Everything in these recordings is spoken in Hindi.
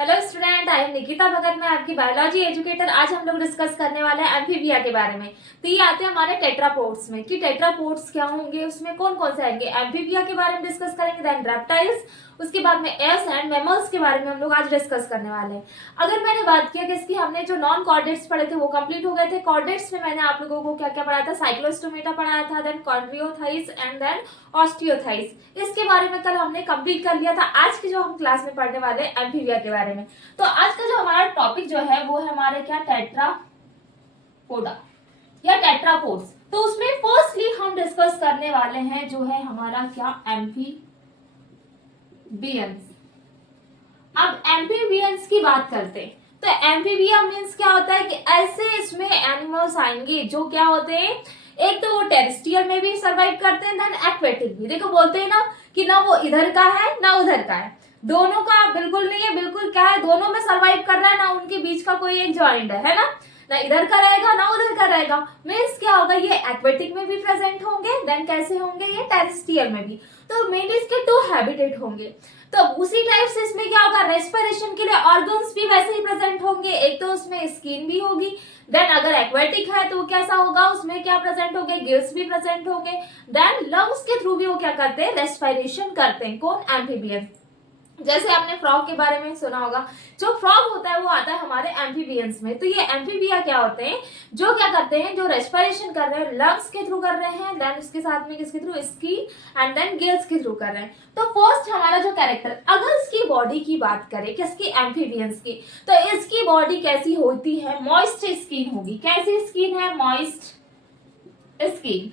Hello student, I am Nikita Bhagat. मैं आपकी बायोलॉजी एजुकेटर। आज हम लोग डिस्कस करने वाले हैं एम्फीबिया के बारे में। तो ये आते हैं हमारे टेट्रापोड्स में कि टेट्रापोड्स क्या होंगे, उसमें कौन कौन से आएंगे। एम्फीबिया के बारे में डिस्कस करेंगे, देन रेप्टाइल्स, उसके बाद में एयर्स एंड मैमल्स के बारे में हम लोग आज डिस्कस करने वाले हैं। अगर मैंने बात किया कि इसकी हमने जो नॉन कॉर्डेट्स पढ़े थे वो कंप्लीट हो गए थे। कॉर्डेट्स में मैंने आप लोगों को क्या क्या पढ़ाया था, साइक्लोस्टोमेटा पढ़ाया था, देन कॉन्ड्रियोथाइस एंड देन ऑस्टियोथाइस। इसके बारे में कल हमने कंप्लीट कर लिया था। आज की जो हम क्लास में पढ़ने वाले हैं एम्फीबिया के बारे में। तो आज का जो हमारा टॉपिक जो है वो है हमारे क्या, टेट्रापोडा या टेट्रापोड्स। तो उसमें फर्स्टली हम डिस्कस करने वाले हैं जो है हमारा क्या, एम्फीबियंस। अब एम्फीबियंस की बात करते हैं तो एम्फीबिया मीन्स क्या होता है कि ऐसे इसमें एनिमल्स आएंगे जो क्या होते हैं, एक तो वो टेरेस्ट्रियल में भी सरवाइव करते हैं, देन एक्वेटिक भी। देखो बोलते हैं ना कि ना वो इधर का है ना उधर का है, दोनों का बिल्कुल नहीं है, बिल्कुल क्या है, दोनों में सरवाइव कर रहा है, ना उनके बीच का कोई एक जॉइंट है ना इधर का रहेगा ना उधर का रहेगा। मीन्स क्या होगा, ये एक्वेटिक में भी प्रेजेंट होंगे, देन कैसे होंगे, ये टेरेस्ट्रियल में भी। तो मेनली इसके टू हैबिटेट होंगे। तो उसी टाइप से इसमें क्या होगा, रेस्पिरेशन के लिए ऑर्गन्स भी वैसे ही प्रेजेंट होंगे। एक तो उसमें स्किन भी होगी, देन अगर एक्वेटिक है तो कैसा होगा, उसमें क्या प्रेजेंट होंगे, गिल्स भी प्रेजेंट होंगे, देन लंग्स के थ्रू भी वो क्या करते हैं, रेस्पिरेशन करते हैं। कौन, एम्फीबियन। जैसे आपने फ्रॉग के बारे में सुना होगा, जो फ्रॉग होता है वो आता है हमारे एम्फीबियंस में। तो ये एम्फीबिया क्या होते हैं, जो क्या करते हैं, जो रेस्पिरेशन कर रहे हैं लंग्स के थ्रू कर रहे हैं, देन उसके साथ में किसके through, skin and then gills के थ्रू कर रहे हैं। तो फर्स्ट हमारा जो कैरेक्टर, अगर इसकी बॉडी की बात करें, किसकी, एम्फीबियंस की, तो इसकी बॉडी कैसी होती है, मॉइस्ट स्किन होगी। कैसी स्किन है, मॉइस्ट स्किन।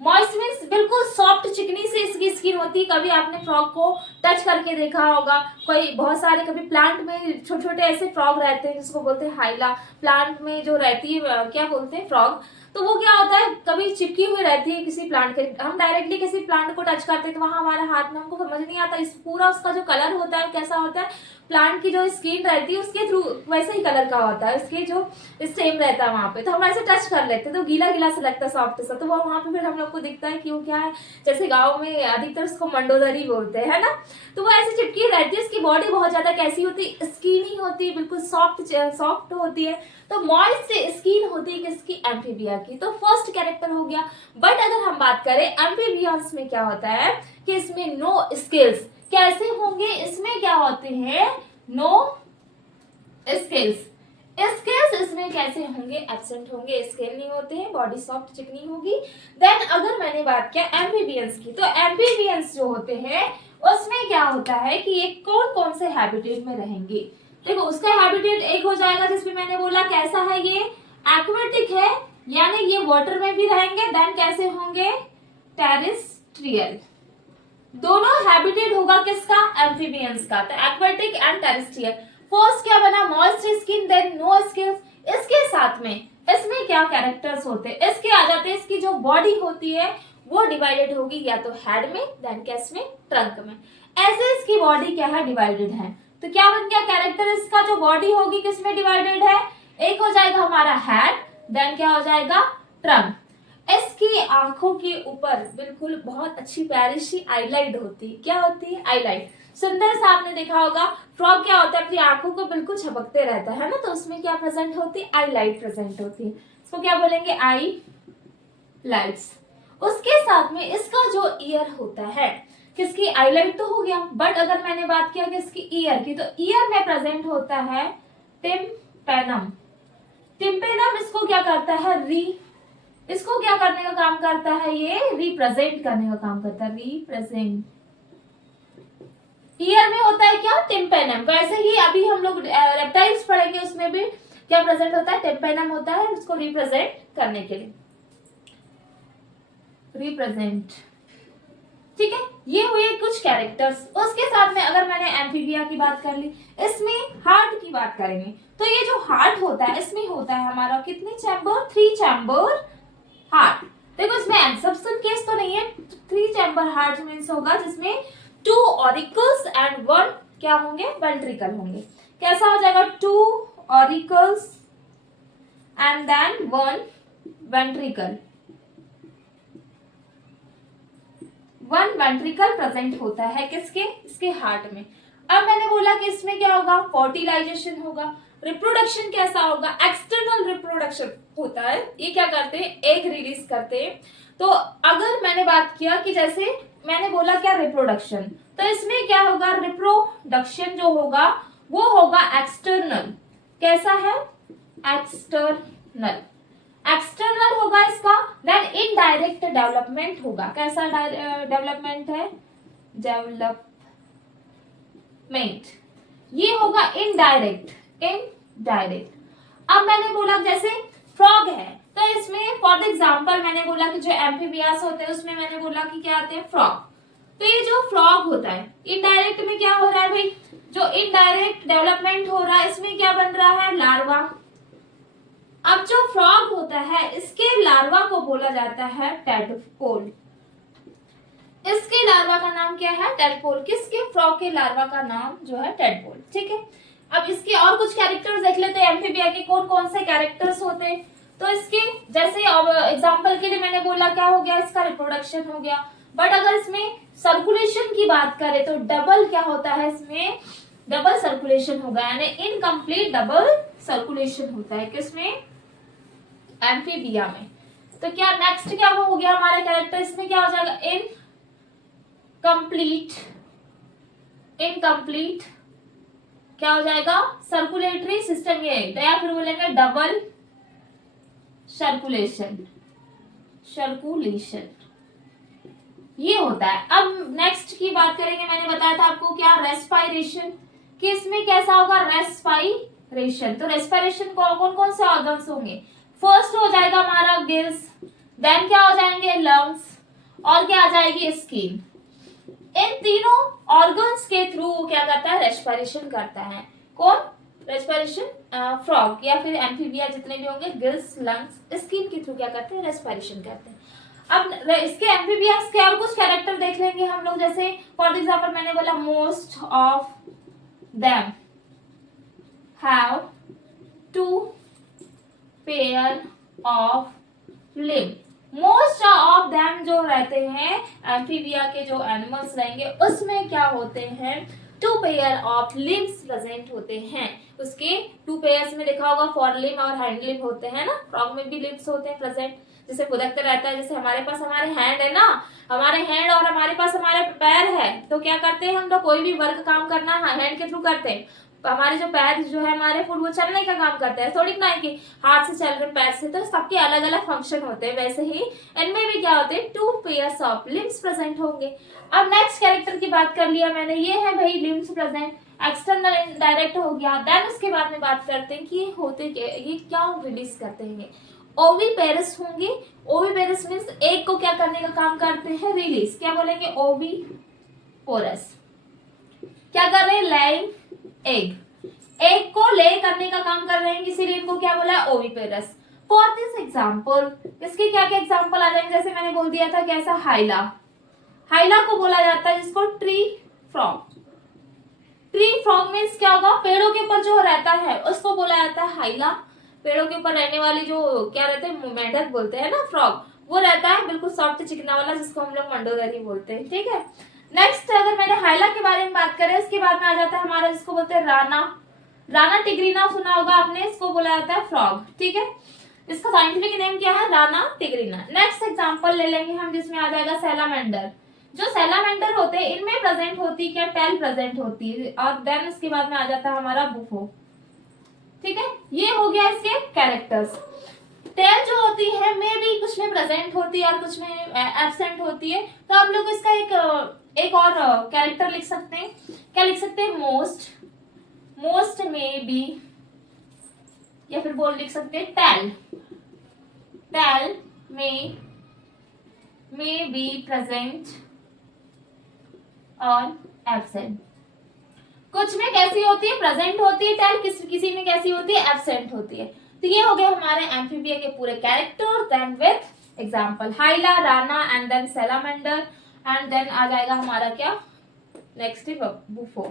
मॉइस्ट मीन्स बिल्कुल सॉफ्ट चिकनी सी इसकी स्किन होती है। कभी आपने फ्रॉग को टच करके देखा होगा, कोई बहुत सारे कभी प्लांट में छोटे छोटे ऐसे फ्रॉग रहते हैं जिसको बोलते हैं हाइला, प्लांट में जो रहती है क्या बोलते हैं, फ्रॉग। तो वो क्या होता है, कभी चिपकी हुई रहती है किसी प्लांट के, हम डायरेक्टली किसी प्लांट को टच करते हैं तो वहां हमारे हाथ में हमको समझ नहीं आता, इस पूरा उसका जो कलर होता है कैसा होता है, प्लांट की जो स्किन रहती है उसके थ्रू वैसे ही कलर का होता है, उसके जो स्टेम रहता है वहां पे। तो हम ऐसे टच कर लेते हैं तो गीला गीला सा लगता है, सॉफ्ट सा। तो वो वहां पे फिर हम लोग को दिखता है कि वो क्या है, जैसे गाँव में अधिकतर उसको मंडोदरी बोलते हैं, है ना। तो वो ऐसे चिपकी रहती है। इसकी बॉडी बहुत ज्यादा कैसी होती है, स्किनी होती है, बिल्कुल सॉफ्ट सॉफ्ट होती है। तो मॉइस्ट स्किन होती है किसकी, एम्फीबिया की। तो फर्स्ट कैरेक्टर हो गया। बट अगर हम बात करें एम्फीबियंस में क्या होता है कि इसमें नो स्किल्स। कैसे होंगे, इसमें क्या होते हैं, नो स्किल्स। स्किल्स इसमें कैसे होंगे, एब्सेंट होंगे, स्किल नहीं होते हैं, बॉडी सॉफ्ट चिकनी होगी। देन अगर मैंने बात किया एम्फीबियंस की, तो एम्फीबियंस जो होते हैं उसमें क्या होता है कि ये कौन कौन से हैबिटेट में रहेंगे। देखो उसका हैबिटेट एक हो जाएगा जिसमें मैंने बोला कैसा है, ये एक्वेटिक है, यानी ये वाटर में भी रहेंगे। देन कैसे होंगे, टेरेस्ट्रियल। दोनों हैबिटेट होगा किसका, एम्फीबियंस का। तो एक्वेटिक एंड टेरेस्ट्रियल। फर्स्ट क्या बना, moist skin, then no scales. इसके साथ में इसमें क्या कैरेक्टर्स होते हैं, इसके आ जाते हैं, इसकी जो बॉडी होती है वो डिवाइडेड होगी या तो हेड में, देन कैस में, ट्रंक में। ऐसे इसकी बॉडी क्या है, डिवाइडेड है। तो क्या बन गया कैरेक्टर इसका, जो बॉडी होगी किसमें डिवाइडेड है, एक हो जाएगा हमारा हेड, देन क्या हो जाएगा, ट्रंक। इसकी आंखों के ऊपर बिल्कुल बहुत अच्छी प्यारी सी आईलाइट होती है। क्या होती है, आईलाइट। सुंदर सा आपने देखा होगा, फ्रॉग क्या होता है, अपनी आंखों को बिल्कुल झपकते रहता है ना, तो उसमें क्या प्रेजेंट होती है, आईलाइट प्रेजेंट होती है। इसको क्या बोलेंगे, आई लाइट्स। उसके साथ में इसका जो ईयर होता है, किसकी, आईलाइट तो हो गया, बट अगर मैंने बात किया कि इसकी ईयर की, तो ईयर में प्रेजेंट होता है टिम्पेनम। टिम्पेनम इसको क्या करता है, इसको क्या करने का काम करता है, ये रिप्रेजेंट करने का काम करता है, रिप्रेजेंट। ईयर में होता है क्या, टिम्पेनम। वैसे ही अभी हम लोग रेप्टाइल्स पढ़ेंगे, उसमें भी क्या प्रेजेंट होता है, टिम्पेनम होता है, उसको रिप्रेजेंट करने के लिए, रिप्रेजेंट। ठीक है, ये हुए कुछ कैरेक्टर्स। उसके साथ में अगर मैंने एम्फीबिया की बात कर ली, इसमें हार्ट की बात करेंगे, तो ये जो हार्ट होता है इसमें होता है हमारा कितनी चैम्बर, 3 चैम्बर हार्ट। देखो इसमें एब्सॉर्प्शन केस तो नहीं है, 3 चैम्बर हार्ट मींस होगा जिसमें 2 ऑरिकल्स एंड 1 क्या होंगे, वेंट्रिकल होंगे। कैसा हो जाएगा, 2 auricles and then 1 ventricle. 1 ventricle present होता है किसके, इसके हार्ट में। अब मैंने बोला कि इसमें क्या होगा, फर्टिलाइजेशन होगा। रिप्रोडक्शन कैसा होगा, एक्सटर्नल रिप्रोडक्शन होता है। ये क्या करते हैं, एग रिलीज करते हैं। तो अगर मैंने बात किया कि जैसे मैंने बोला क्या, रिप्रोडक्शन, तो इसमें क्या होगा, रिप्रोडक्शन जो होगा वो होगा एक्सटर्नल। कैसा है, एक्सटर्नल। एक्सटर्नल होगा इसका। देन इनडायरेक्ट डेवलपमेंट होगा। कैसा डेवलपमेंट है, डेवलपमेंट, ये होगा इनडायरेक्ट, इनडायरेक्ट। अब मैंने बोला जैसे फ्रॉग है, तो इसमें फॉर द एग्जांपल मैंने बोला कि जो एम्फीबियास होते हैं उसमें मैंने बोला कि क्या आते हैं, फ्रॉग। तो ये जो फ्रॉग होता है, इनडायरेक्ट में क्या हो रहा है भाई, जो इनडायरेक्ट डेवलपमेंट हो रहा है इसमें क्या बन रहा है, लार्वा। अब जो फ्रॉग होता है इसके लार्वा को बोला जाता है टेडपोल। इसके लार्वा का नाम क्या है, टेडपोल। किसके, फ्रॉग के लार्वा का नाम जो है टेडपोल। ठीक है, अब इसके और कुछ कैरेक्टर्स देख लेते हैं, एम्फीबिया के कौन कौन से कैरेक्टर्स होते हैं। तो इसके जैसे एग्जांपल के लिए मैंने बोला क्या हो गया, इसका रिप्रोडक्शन हो गया। बट अगर इसमें सर्कुलेशन की बात करें तो डबल क्या होता है, इसमें डबल सर्कुलेशन होगा, यानी इनकम्प्लीट डबल सर्कुलेशन होता है किसमें, एम्फीबिया में। तो क्या नेक्स्ट क्या वो हो गया हमारा कैरेक्टर, इसमें क्या हो जाएगा, इनकम्प्लीट क्या हो जाएगा, सर्कुलेटरी सिस्टम, ये या फिर बोलेंगे डबल सर्कुलेशन, ये होता है। अब नेक्स्ट की बात करेंगे, मैंने बताया था आपको क्या, रेस्पायरेशन, कि इसमें कैसा होगा, रेस्पायरेशन। तो रेस्पायरेशन कौन कौन से ऑर्गन्स होंगे, फर्स्ट हो जाएगा हमारा गिल्स, देन क्या हो जाएंगे लंग्स, और क्या आ जाएगी स्किन। इन तीनों ऑर्गन्स के थ्रू वो क्या करता है, रेस्पिरेशन करता है। कौन, रेस्पिरेशन, फ्रॉग या फिर एम्फीबिया जितने भी होंगे, गिल्स, लंग्स, स्किन के थ्रू क्या करते हैं, रेस्पिरेशन करते हैं। अब इसके एम्फीबियास के और कुछ कैरेक्टर देख लेंगे हम लोग। जैसे फॉर एग्जांपल मैंने बोला most of them have 2 pair of limb. Most of them जो रहते हैं एम्फीबिया के जो एनिमल्स रहेंगे उसमें क्या होते हैं, 2 पेयर ऑफ लिम्स प्रेजेंट होते हैं। उसके 2 पेयर्स में देखा होगा, फॉर लिम्ब और हाइंड लिम्ब होते हैं ना, फ्रॉग में भी लिम्स होते हैं प्रेजेंट, जैसे फुदकते रहता है। जैसे हमारे पास हमारे हैंड है ना, हमारे हैंड और हमारे पास हमारे पैर है, तो क्या करते हैं हम लोग, कोई भी वर्क काम करना हैंड के थ्रू करते हैं। हमारे जो पैर जो है हमारे फुट, वो चलने का काम करते हैं, थोड़ी ना है कि हाथ से चल रहे पैर से। तो सबके अलग अलग फंक्शन होते हैं, वैसे ही इनमें भी क्या होते हैं, 2 पेयर्स ऑफ लिम्स प्रेजेंट होंगे। अब नेक्स्ट कैरेक्टर की बात कर लिया मैंने, ये है भाई लिम्स प्रेजेंट, एक्सटर्नल इनडायरेक्ट हो गया। देन उसके बाद में बात करते हैं कि ये होते क्या, ये क्या रिलीज करते हैं, ओवीपेरस होंगे। ओवीपेरस मींस एग को क्या करने का काम करते हैं, रिलीज। क्या बोलेंगे, ओवीपोरस, क्या कर रहे हैं, लेइंग एग को ले करने का काम कर रहे हैं, इसीलिए इनको क्या बोला है, ओवीपेरस। फॉर दिस एग्जांपल, इसके क्या क्या एग्जांपल आ जाएंगे, जैसे मैंने बोल दिया था कैसा, हाइला। हाइला को बोला जाता है जिसको tree frog. Tree frog means क्या होगा, पेड़ों के ऊपर जो रहता है उसको बोला जाता है हाइला। पेड़ों के ऊपर रहने वाली जो क्या रहते हैं, मेंढक बोलते हैं ना, फ्रॉग, वो रहता है बिल्कुल सॉफ्ट चिकना वाला, जिसको हम लोग मंडोदरी बोलते हैं। ठीक है, नेक्स्ट अगर मैंने हाइला के बारे में बात करें, उसके बाद में आ जाता है हमारा जिसको बोलते हैं राना। राना टिग्रीना सुना होगा आपने, इसको बोला जाता है फ्रॉग। ठीक है, इसका साइंटिफिक नेम क्या है, राना टिग्रीना। नेक्स्ट एग्जांपल ले लेंगे हम, जिसमें आ जाएगा सैलामेंडर। जो सैलामेंडर होते हैं इनमें प्रेजेंट होती है क्या, टेल प्रेजेंट होती है, और देन उसके बाद में आ जाता है हमारा बुफो। ठीक है, ये हो गया इसके कैरेक्टर्स। टेल जो होती है मे भी कुछ में प्रेजेंट होती है और कुछ में एब्सेंट होती है। तो आप लोग इसका एक और कैरेक्टर लिख सकते हैं। क्या लिख सकते हैं, मोस्ट में बी, या फिर बोल लिख सकते हैं टेल में बी प्रेजेंट और एब्सेंट। कुछ में कैसी होती है, प्रेजेंट होती है टेल, किसी में कैसी होती है, एब्सेंट होती है। तो ये हो गए हमारे एम्फीबिया के पूरे character, then with example Hyla, Rana and then salamander, and then आ जाएगा हमारा क्या, नेक्स्ट बुफो।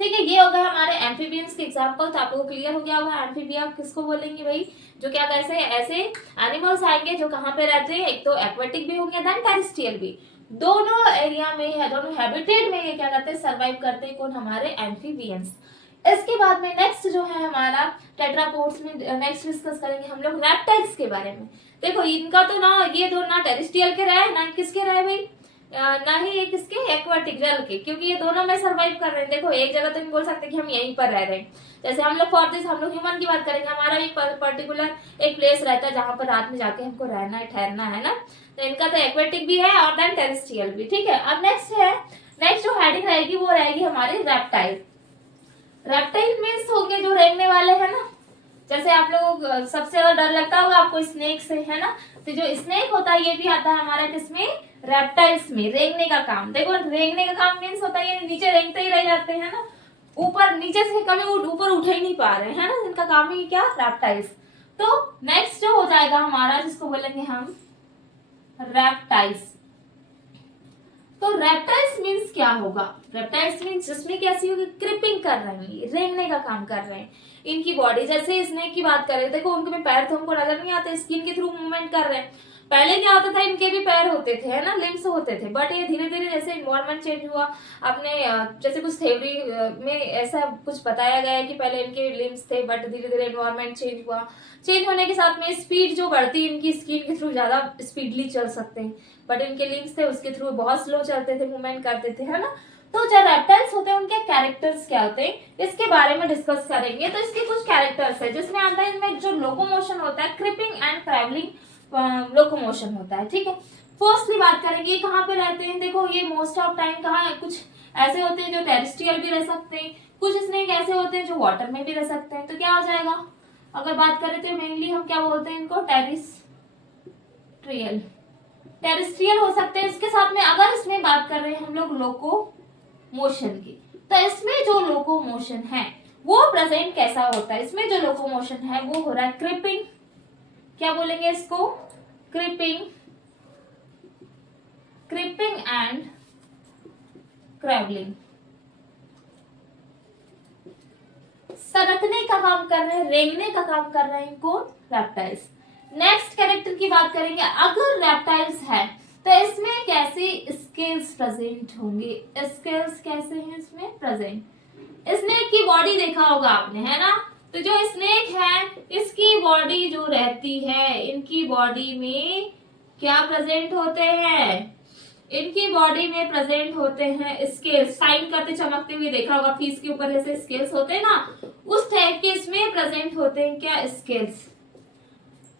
ठीक है, ये हो गए हमारे एम्फीबियंस के एग्जांपल। तो आप लोगों को क्लियर हो गया होगा एम्फीबिया किसको बोलेंगे भाई, जो क्या कैसे ऐसे एनिमल्स आएंगे जो कहाँ पे रहते हैं, एक तो एक्वेटिक भी होंगे देन टेरेस्ट्रियल भी। दोनों एरिया में है, दोनों हैबिटेट में ये क्या करते हैं, सर्वाइव करते हैं। कौन, हमारे एम्फीबियंस। इसके बाद में नेक्स्ट जो है हमारा टेट्रापोड्स में नेक्स्ट डिस्कस करेंगे हम लोग रेप्टाइल्स के बारे में। देखो इनका तो ना, ये दो ना टेरेस्ट्रियल के रहे ना किसके रहे भाई, ना ही ये किसके, एक्वाटिक जल के, क्योंकि ये दोनों में सर्वाइव कर रहे हैं। देखो एक जगह तो नहीं बोल सकते कि हम यहीं पर रह रहे हैं। जैसे हम लोग फॉर दिस, हम लोग ह्यूमन की बात करेंगे, हमारा भी पर्टिकुलर एक प्लेस रहता है जहां पर रात में जाके हमको रहना है, ठहरना है ना। तो इनका तो एक्वेटिक भी है और देन टेरेस्ट्रियल भी, ठीक है। अब नेक्स्ट जो हेडिंग रहेगी वो रहेगी हमारी रेप्टाइल। रेप्टाइल मीन्स हो गए जो रेंगने वाले हैं ना। जैसे आप लोग सबसे ज्यादा डर लगता होगा आपको स्नेक से, है ना। तो जो स्नेक होता है ये भी आता है हमारा किसमें, रेप्टाइल्स में, रेंगने का काम। देखो रेंगने का काम मीन्स होता है ये नीचे रेंगते ही रह जाते हैं ना, ऊपर नीचे से कभी ऊपर उठ ही नहीं पा रहे हैं ना, इनका काम ही क्या, रेप्टाइल्स। तो नेक्स्ट जो हो जाएगा हमारा, जिसको बोलेंगे हम रेप्टाइल्स। तो रेप्टाइल्स मीन्स क्या होगा, रेप्टाइल्स मीन्स जिसमें कैसी होगी, क्रिपिंग कर रहे हैं, रेंगने का काम कर रहे हैं। इनकी बॉडी, जैसे स्नेक की बात करें, देखो उनके पैर तो हमको नजर नहीं आते, स्किन के थ्रू मूवमेंट कर रहे हैं। पहले क्या होता था, इनके भी पैर होते थे, है ना, लिम्स होते थे। बट ये धीरे धीरे जैसे इन्वायरमेंट चेंज हुआ, अपने जैसे कुछ थ्योरी में ऐसा कुछ बताया गया है कि पहले इनके लिम्स थे, बट धीरे धीरे इन्वायरमेंट चेंज हुआ। चेंज होने के साथ में स्पीड जो बढ़ती, इनकी स्किन के थ्रू ज्यादा स्पीडली चल सकते हैं, बट इनके लिम्स थे उसके थ्रू बहुत स्लो चलते थे, मूवमेंट करते थे, है ना। तो जो रेप्टाइल्स होते हैं उनके कैरेक्टर्स क्या होते हैं, इसके बारे में डिस्कस करेंगे। तो इसके कुछ कैरेक्टर्स है जिसमें आता है, इनमें जो लोकोमोशन होता है, क्रिपिंग एंड ट्रैवलिंग लोकोमोशन होता है, ठीक है। फर्स्टली बात करेंगे ये कहाँ पे रहते हैं। देखो ये मोस्ट ऑफ टाइम कहाँ है, कुछ ऐसे होते हैं जो टेरेस्ट्रियल भी रह सकते हैं, कुछ स्नेक ऐसे होते हैं जो वाटर में भी रह सकते हैं। तो क्या हो जाएगा, अगर बात करें तो मेनली हम क्या बोलते हैं इनको, टेरेस्ट्रियल, टेरेस्ट्रियल हो सकते हैं। इसके साथ में अगर इसमें बात कर रहे हैं हम लोग लोकोमोशन की, तो इसमें जो लोकोमोशन है वो प्रेजेंट कैसा होता है, इसमें जो लोकोमोशन है वो हो रहा है क्रिपिंग, क्या बोलेंगे इसको, क्रिपिंग, क्रिपिंग एंड ट्रैवलिंग। सरकने का काम कर रहे हैं, रेंगने का काम कर रहे हैं कौन, रेप्टाइल्स। नेक्स्ट कैरेक्टर की बात करेंगे, अगर रेप्टाइल्स है तो इसमें कैसे स्केल्स प्रेजेंट होंगे, स्केल्स कैसे हैं इसमें प्रेजेंट। स्नेक की बॉडी देखा होगा आपने, है ना। तो जो स्नेक है इसकी बॉडी जो रहती है, इनकी बॉडी में क्या प्रेजेंट होते हैं, इनकी बॉडी में प्रेजेंट होते हैं स्केल्स, साइन करते चमकते हुए देखा होगा, फीस के ऊपर जैसे स्केल्स होते हैं ना, उस टाइप के इसमें प्रेजेंट होते हैं क्या, स्केल्स।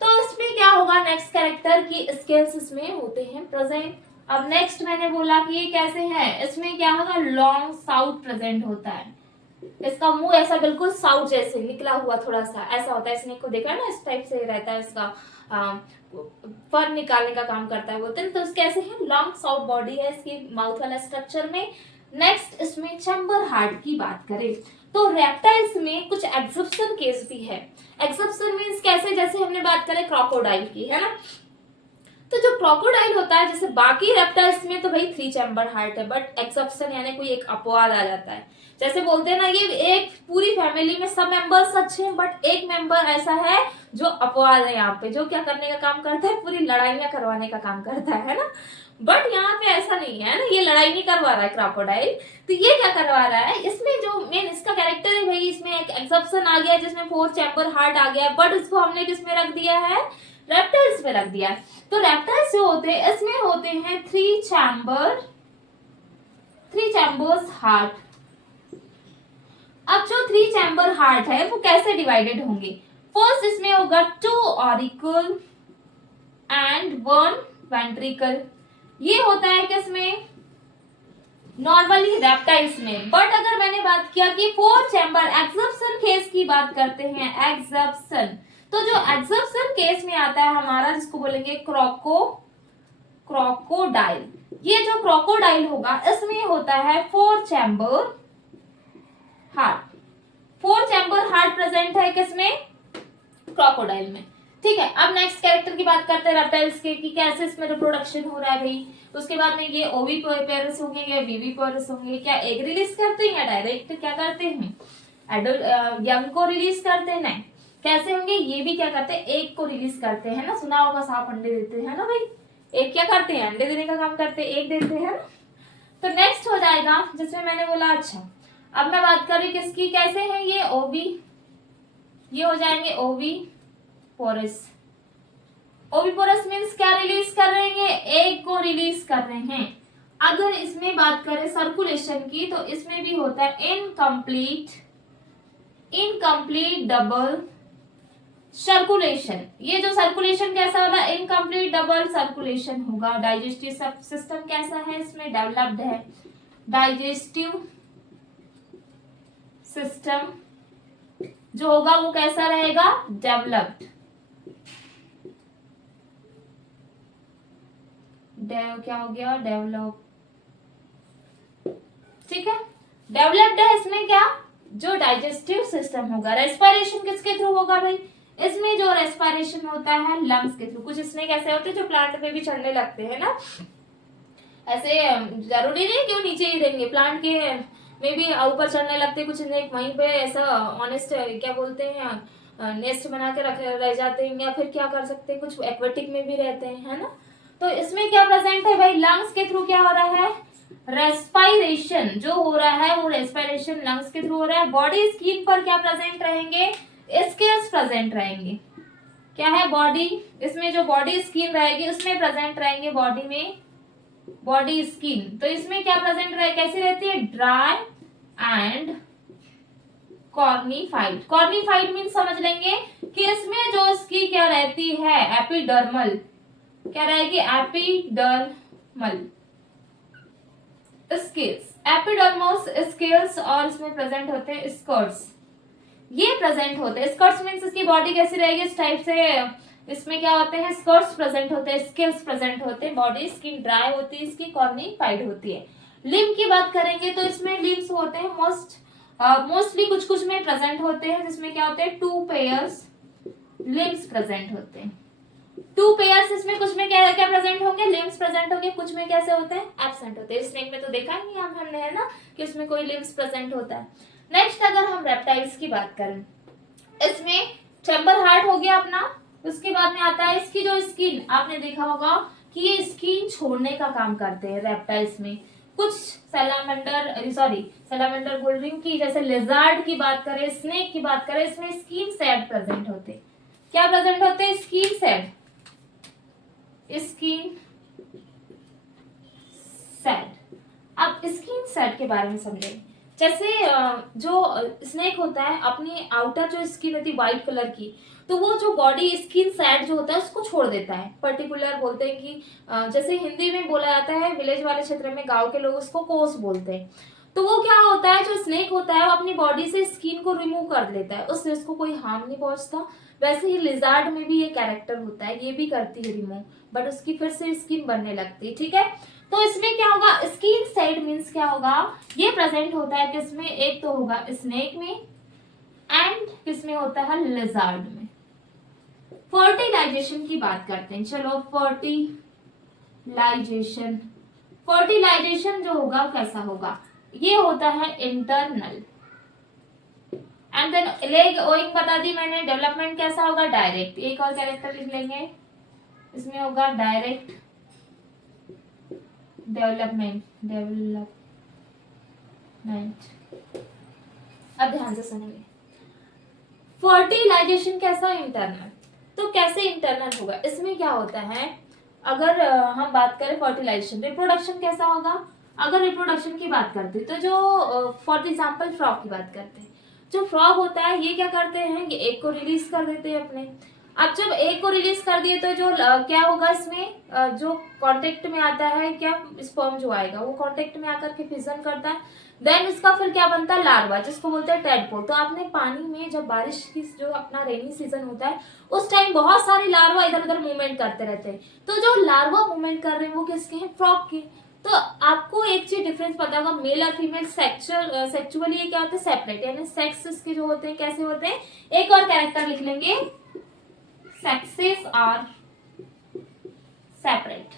तो इसमें क्या होगा, नेक्स्ट कैरेक्टर की स्केल्स इसमें होते हैं प्रेजेंट। अब नेक्स्ट मैंने बोला कि ये कैसे है, इसमें क्या होगा, लॉन्ग साउथ प्रेजेंट होता है। इसका मुंह ऐसा बिल्कुल साउथ जैसे निकला हुआ थोड़ा सा ऐसा होता है, स्नेक को देखा है ना, इस टाइप से रहता है, इसका फर निकालने का काम करता है बोलते हैं। तो कैसे है, लॉन्ग साउथ बॉडी है इसकी माउथ वाला स्ट्रक्चर में। नेक्स्ट इसमें चैम्बर हार्ट की बात करें तो रेप्टाइल्स में कुछ एक्सेप्शन केस भी है। एक्सेप्शन मींस कैसे, जैसे हमने बात करें क्रोकोडाइल की, है ना। तो जो क्रोकोडाइल होता है, जैसे बाकी रेप्टाइल्स में तो भाई 3 चैम्बर हार्ट है, बट एक्सेप्शन यानी कोई एक अपवाद आ जाता है। जैसे बोलते हैं ना, ये एक पूरी फैमिली में सब मेंबर्स अच्छे हैं, बट एक मेंबर ऐसा है जो अपवाद है यहाँ पे, जो क्या करने का काम करता है, पूरी लड़ाइयां करवाने का काम करता है ना। बट यहाँ पे ऐसा नहीं है ना, ये लड़ाई नहीं करवा रहा है क्रोकोडाइल। तो ये क्या करवा रहा है, इसमें जो मेन इसका कैरेक्टर है भाई, इसमें एक एक्सेप्शन आ गया जिसमें 4 चैम्बर हार्ट आ गया, बट इसको हमने किसमें रख दिया है, रेप्टाइल्स में रख दिया है। तो रेप्टाइल्स जो होते हैं इसमें होते हैं 3 चैम्बर्स हार्ट। अब जो 3 चैम्बर हार्ट है वो कैसे डिवाइडेड होंगे, फर्स्ट इसमें होगा 2 ऑरिकल एंड 1 वेंट्रिकल। ये होता है किसमें, नॉर्मली रेप्टाइल्स में। बट अगर मैंने बात किया कि 4 चैम्बर एक्सेप्शन केस की बात करते हैं, एक्सेप्शन, तो जो एक्सेप्शन केस में आता है हमारा, जिसको बोलेंगे क्रोकोडाइल। ये जो क्रोकोडाइल होगा इसमें होता है 4 chamber heart. 4 chamber heart present है किसमें, क्रोकोडाइल में, ठीक है। अब नेक्स्ट कैरेक्टर की बात करते हैं रेप्टाइल्स के कि कैसे इसमें रिप्रोडक्शन हो रहा है भाई। उसके बाद में ये ओविपेरस होंगे या विविपेरस होंगे, क्या एग रिलीज करते हैं या डायरेक्ट क्या करते हैं, एडल्ट यंग को रिलीज करते हैं, नहीं कैसे होंगे, ये भी क्या करते हैं, एग को रिलीज करते हैं ना, सुना होगा सांप अंडे देते हैं ना भाई, एक क्या करते हैं, अंडे देने का काम करते हैं, एक देते हैं ना। तो नेक्स्ट हो जाएगा जिसमें मैंने बोला, अच्छा अब मैं बात कर रही किसकी, कैसे है ये ओवी, ये हो जाएंगे ओवी पोरस। ओविपोरस मीन्स क्या रिलीज कर रहे हैं, एग को रिलीज कर रहे हैं। अगर इसमें बात करें सर्कुलेशन की तो इसमें भी होता है इनकम्प्लीट डबल सर्कुलेशन। ये जो सर्कुलेशन कैसा होगा, इनकम्प्लीट डबल सर्कुलेशन होगा। डाइजेस्टिव सिस्टम कैसा है, इसमें डेवलप्ड है। डाइजेस्टिव सिस्टम जो होगा वो कैसा रहेगा, डेवलप्ड। क्या हो गया, डेवलप, ठीक है, डेवलप्ड है। इसमें क्या, जो डाइजेस्टिव सिस्टम होगा। रेस्पिरेशन किसके थ्रू होगा भाई, इसमें जो रेस्पिरेशन होता है लंग्स के थ्रू। कुछ स्नेक ऐसे होते हैं जो प्लांट पे भी चढ़ने लगते हैं ना, ऐसे जरूरी नहीं कि वो नीचे ही रहेंगे, प्लांट के में भी ऊपर चढ़ने लगते हैं कुछ स्नेक, वहीं पे ऐसा ऑनेस्ट क्या बोलते हैं नेस्ट बना के रह जाते हैं, या फिर क्या कर सकते हैं, कुछ एक्वेटिक में भी रहते हैं, है ना। तो इसमें क्या प्रेजेंट है भाई, लंग्स के थ्रू क्या हो रहा है, रेस्पिरेशन जो हो रहा है वो रेस्पिरेशन लंग्स के थ्रू हो रहा है। बॉडी स्किन पर क्या प्रेजेंट रहेंगे, स्केल्स प्रेजेंट रहेंगे। क्या है बॉडी, इसमें जो बॉडी स्किन रहेगी उसमें प्रेजेंट रहेंगे, बॉडी में बॉडी स्किन। तो इसमें क्या प्रेजेंट रहे, कैसी रहती है, dry and cornified. Cornified mean समझ लेंगे कि इसमें जो इसकी क्या रहती है, एपिडर्मल, क्या रहेगी, एपिडर्मल स्केल्स, एपिडर्मस स्केल्स, और इसमें प्रेजेंट होते हैं स्कर्ट्स, ये प्रेजेंट होते हैं। स्कर्ट्स मीन्स इसकी बॉडी कैसी रहेगी, इस टाइप से, इसमें क्या होते हैं, स्कर्ट्स प्रेजेंट होते हैं, स्केल्स प्रेजेंट होते हैं, बॉडी स्किन ड्राई होती है, इसकी कॉर्निफाइड होती है। लिम्ब की बात करेंगे तो इसमें लिम्स होते हैं मोस्टली कुछ में प्रेजेंट होते हैं, जिसमें क्या होते हैं, 2 पेयर्स लिम्स प्रेजेंट होते हैं। 2 पेयर्स, इसमें कुछ में क्या क्या प्रेजेंट होंगे, लिम्स प्रेजेंट होंगे, कुछ में कैसे होते हैं, एब्सेंट होते हैं। स्नेक में तो देखा ही नहीं हमने, है ना, कि इसमें कोई लिम्स प्रेजेंट होता है। नेक्स्ट अगर हम रेप्टाइल्स की बात करें, इसमें चैम्बर हार्ट हो गया अपना, उसके बाद में आता है इसकी जो स्किन, आपने देखा होगा कि ये स्किन छोड़ने का काम करते हैं रेप्टाइल्स में। कुछ सैलामेंडर गोल्डरिंग की, जैसे लिजार्ड की बात करें, स्नेक की बात करें, इसमें स्किन सेड प्रेजेंट होते, क्या प्रेजेंट होते, स्किन सेड अब स्किन सेड के बारे में समझें। जैसे जो स्नेक होता है, अपनी आउटर जो स्किन होती है व्हाइट कलर की, तो वो जो बॉडी स्किन सैड जो होता है उसको छोड़ देता है। पर्टिकुलर बोलते हैं कि जैसे हिंदी में बोला जाता है, विलेज वाले क्षेत्र में गांव के लोग उसको कोस बोलते हैं। तो वो क्या होता है, जो स्नेक होता है वो अपनी बॉडी से स्किन को रिमूव कर लेता है, उससे उसको कोई हार्म नहीं पहुंचता। वैसे ही लिजार्ड में भी ये कैरेक्टर होता है, ये भी करती है रिमूव, बट उसकी फिर से स्किन बनने लगती है, ठीक है। तो इसमें क्या होगा, स्किन सेड मीन्स क्या होगा, ये प्रेजेंट होता है किसमें, एक तो होगा स्नेक में एंड किसमें होता है, लिजार्ड में। फर्टिलाइजेशन की बात करते हैं, चलो फर्टिलाइजेशन जो होगा कैसा होगा, ये होता है इंटरनल। एंड देन लेग ओइंग बता दी मैंने, डेवलपमेंट कैसा होगा, डायरेक्ट। एक और कैरेक्टर लिख लेंगे, इसमें होगा डायरेक्ट डेवलपमेंट। अब ध्यान से सुनेंगे, फर्टिलाइजेशन कैसा, इंटरनल। तो कैसे इंटरनल होगा, इसमें क्या होता है, अगर हम बात करें फर्टिलाइजेशन, रिप्रोडक्शन कैसा होगा। अगर रिप्रोडक्शन की बात करते हैं तो जो फॉर एग्जांपल फ्रॉग की बात करते हैं, जो फ्रॉग होता है ये क्या करते हैं, ये एग को रिलीज कर देते हैं अपने। अब जब एग को रिलीज कर दिए तो जो क्या होगा, इसमें जो कांटेक्ट में आता है, क्या स्पर्म जो आएगा वो कांटेक्ट में आकर के फिजन करता है, देन इसका फिर क्या बनता है, लार्वा, जिसको बोलते हैं टेडपोल। तो आपने पानी में जब बारिश की जो अपना रेनी सीजन होता है उस टाइम बहुत सारे लार्वा इधर उधर मूवमेंट करते रहते हैं। तो जो लार्वा मूवमेंट कर रहे हैं वो किसके हैं, फ्रॉग के। तो आपको एक चीज डिफरेंस पता होगा, मेल और फीमेल सेक्चुअली ये क्या होते हैं, सेपरेट, यानी सेक्स इसके जो होते हैं कैसे होते हैं। एक और कैरेक्टर लिख लेंगे, सेक्सेस आर सेपरेट।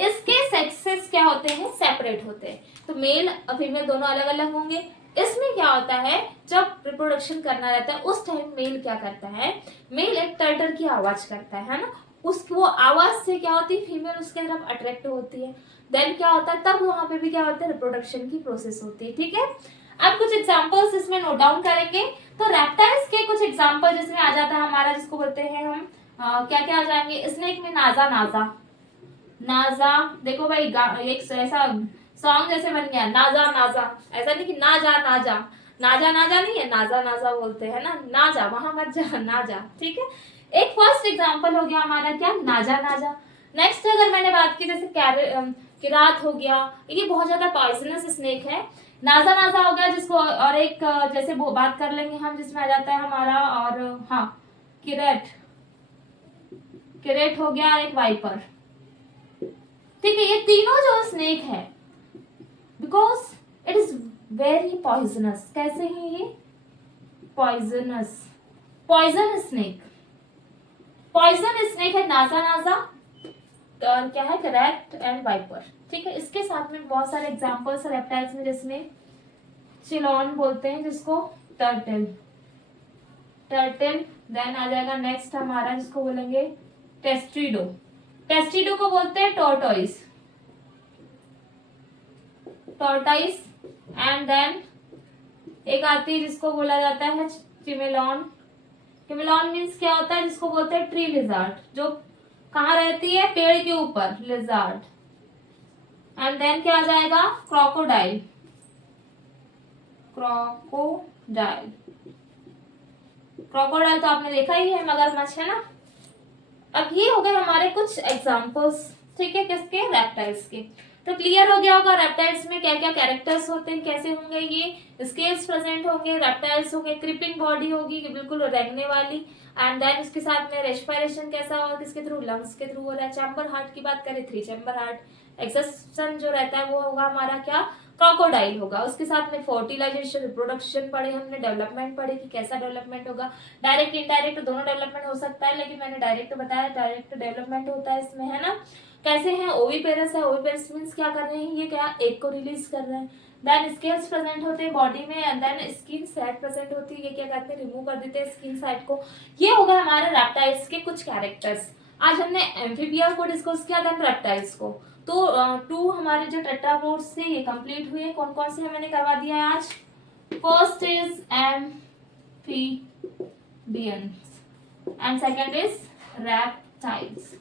इसके सेक्सेस क्या होते हैं, सेपरेट होते हैं। तो मेल और फीमेल दोनों अलग अलग होंगे। इसमें क्या होता है, जब रिप्रोडक्शन करना रहता है उस टाइम मेल क्या करता है, मेल एक टर्टल की आवाज करता है ना, वो आवाज से क्या होती है, फीमेल उसके तरफ अट्रैक्ट होती है, देन क्या होता है, तब वहां पे भी क्या होता है, रिप्रोडक्शन की प्रोसेस होती है। ठीक है, अब कुछ एग्जांपल्स इसमें नोट डाउन करेंगे। तो रेप्टाइल्स के कुछ एग्जांपल जिसमें आ जाता है हमारा, जिसको बोलते हैं हम क्या क्या आ जाएंगे, स्नेक में नाजा नाजा, नाजा देखो भाई एक ऐसा सॉन्ग जैसे बन गया, नाजा नाजा, ऐसा नहीं कि ना जा ना जा, नाजा नाजा नहीं है, नाजा नाजा बोलते हैं ना, ना जा वहां मत जा, ना जा। ठीक है, एक फर्स्ट एग्जांपल हो गया हमारा क्या, नाजा नाजा। नेक्स्ट अगर मैंने बात की जैसे किरात हो गया, ये बहुत ज्यादा पॉइजनस स्नेक है। नाजा नाजा हो गया जिसको, और एक जैसे वो बात कर लेंगे हम जिसमें आ जाता है हमारा, और हाँ किरेट, किरेट हो गया, एक वाइपर। ठीक है, ये तीनों जो स्नेक है, because it is very poisonous. कैसे है ये poisonous, poison snake, poison snake है नाजा नाजा, और क्या है करैट एंड वाइपर। ठीक है, इसके साथ में बहुत सारे एग्जांपल्स रेप्टाइल्स में, जिसमें चिलॉन बोलते हैं जिसको, टर्टल, टर्टल। देन आ जाएगा नेक्स्ट हमारा जिसको बोलेंगे टेस्टिडो, टेस्टिडो को बोलते हैं टॉर्टोइस, टॉर्टाइस। एंड देन एक आती है जिसको बोला जाता है चिमेलॉन, चिमेलॉन मीन्स क्या होता है, जिसको बोलते हैं ट्री लिजार्ड, जो कहाँ रहती है, पेड़ के ऊपर, लिजार्ड। एंड देन क्या आ जाएगा, क्रोकोडाइल, क्रोकोडाइल, क्रोकोडाइल तो आपने देखा ही है, मगरमच्छ है ना। अब ये हो गए हमारे कुछ एग्जांपल्स, ठीक है, किसके, रेप्टाइल्स के। तो क्लियर हो गया होगा रेप्टाइल्स में क्या क्या कैरेक्टर्स होते हैं, कैसे होंगे ये, स्केल्स प्रेजेंट होंगे, रेप्टाइल्स होंगे, क्रीपिंग बॉडी होगी बिल्कुल रेंगने वाली, एंड देन उसके साथ में रेस्पिरेशन कैसा होगा, किसके थ्रू, लंग्स के थ्रू हो रहा है। चैम्बर हार्ट की बात करें, 3 चैम्बर हार्ट, एक्ससेशन जो रहता है वो होगा हमारा क्या, क्रोकोडाइल होगा। उसके साथ में फर्टिलाइजेशन, रिप्रोडक्शन पढ़े हमने, डेवलपमेंट पढ़े कि कैसा डेवलपमेंट होगा, डायरेक्ट इनडायरेक्ट दोनों डेवलपमेंट हो सकता है, लेकिन मैंने डायरेक्ट बताया, डायरेक्ट डेवलपमेंट होता है इसमें, है ना। कैसे हैं, ओविपेरस है, ओविपेरस मींस क्या कर रहे हैं, ये क्या एग को रिलीज कर रहे हैं। देन स्केल्स प्रेजेंट होते हैं बॉडी में, and then skin side present होती है, ये क्या करते हैं, रिमूव कर देते हैं स्किन साइड को। ये होगा हमारे रेप्टाइल्स के कुछ कैरेक्टर्स। आज हमने एम्फीबिया को डिस्कस किया, देन रेप्टाइल्स को। तो 2 हमारे जो टेट्रापोड्स थे ये कंप्लीट हुए। कौन कौन से मैंने करवा दिया है आज, first is amphibians and second is reptiles,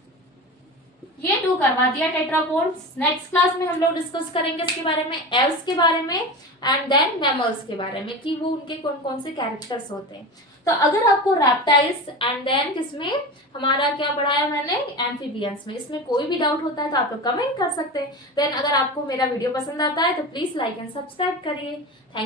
ये 2 करवा दिया टेट्रापोड्स। नेक्स्ट क्लास में हम लोग डिस्कस करेंगे इसके बारे में, एल्स के बारे में, एंड देन मैमल्स के बारे में कि वो उनके कौन कौन से कैरेक्टर्स होते हैं। तो अगर आपको रेप्टाइल्स एंड देन किसमें हमारा क्या पढ़ाया मैंने, एम्फीबियंस में, इसमें कोई भी डाउट होता है तो आप लोग कमेंट कर सकते हैं। देन अगर आपको मेरा वीडियो पसंद आता है तो प्लीज लाइक एंड सब्सक्राइब करिए। थैंक